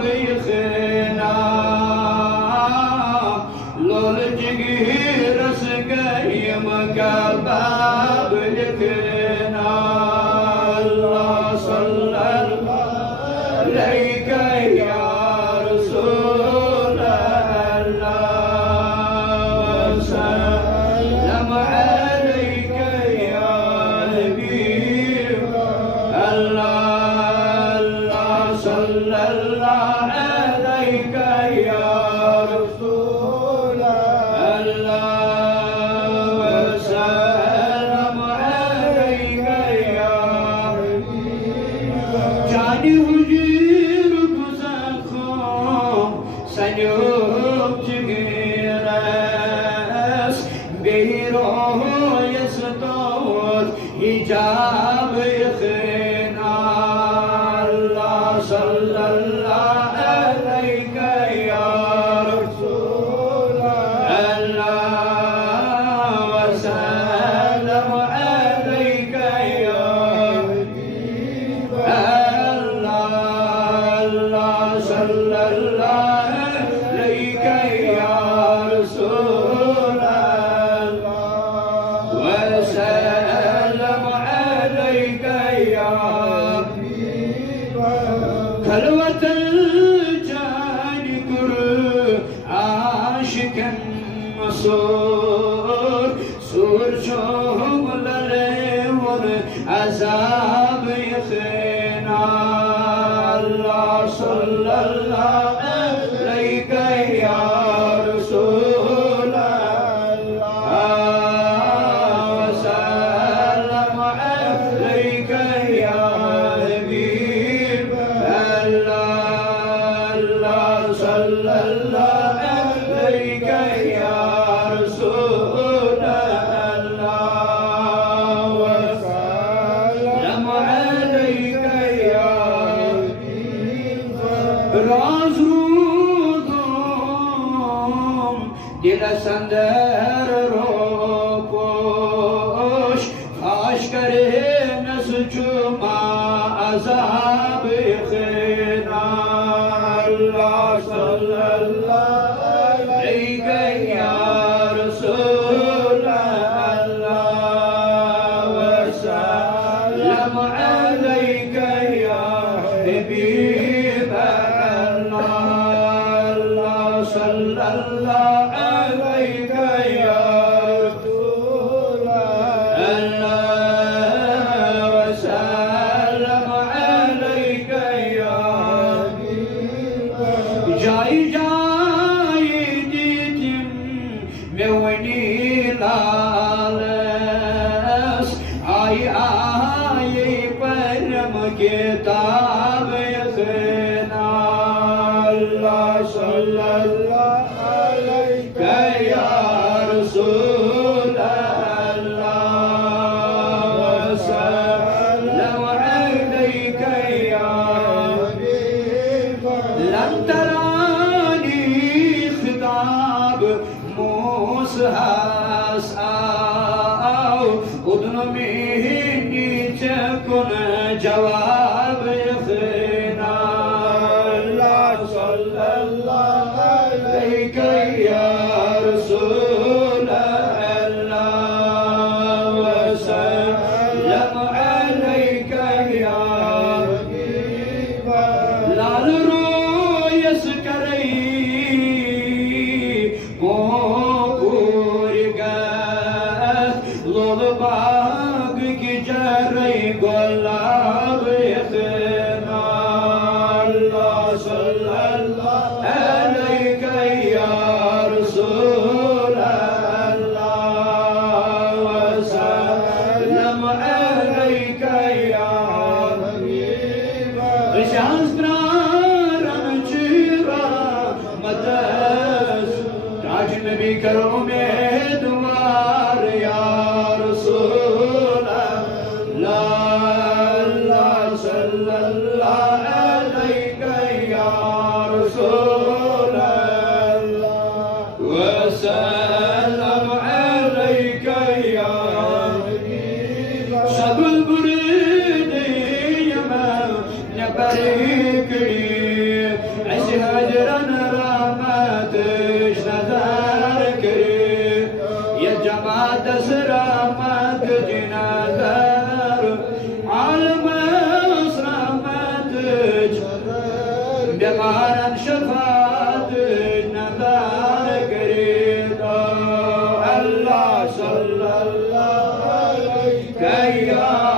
بيخنا لول جگیر سگیم کباب لکنا اللہ صلی اللہ علیہ یا رسول اللہ سلام علیک یا حبیب اللہ صلی اللہ علیہ یا رسول اللہ سلام علیک یا حبیب جانی حجیر گزخم سنیوب جگیرس بیرو یستود حجاب خینا اللہ صلی اللہ علیک یا رسول اللہ وسلم علیک یا حبیب اللہ صلی اللہ علیک یا رسول اللہ وسلم علیک یا حبیب خلوت الجان کر عاشقا مسور سور شغل ون عذاب يخنا الله صلى الله عليك يا رسول الله وسلم عليك يا حبيب الله صلى الله عليك يا رسول الله وسلم عليك يا حبيب راز رودم دل سندر روپوش خاش کرے نسچما عذاب خینا اللہ صلی اللہ علیہ یا رسول اللہ وسلم علیک یا حبیب اللہ صلی اللہ علیہ یا رسول اللہ وسلم علیک یا حبیب جائی جائی دیتیم میونی لالس آئی آئی پرم کتاب یخنا اللہ صلی اللہ علیہ یا رسول اللہ وسلم علیک یا حبیب لن ترانی خطاب موسیٰ آو ادن مینی چکن جواب خینا اللہ صلی اللہ علیہ یا رسول اللہ وسلم علیک یا حبیب لال رویس کری لول باغ کی جرئی گلاب خینا اللہ صلی اللہ علیہ یا رسول اللہ وسلم علیک یا حبیب شاستران چیرا مدس راج نبی کرو امیدوار یا رسول اللہ صلی اللہ علیہ یا رسول اللہ وسلم علیک یا حبیب شب البرد یمن نبری كريم عسي هجرا رحمتش نذر كريم يا جماعة سرامت جناذر عالم رحمتش بمارا شفاتش نذر كريم الله صلى الله عليك يا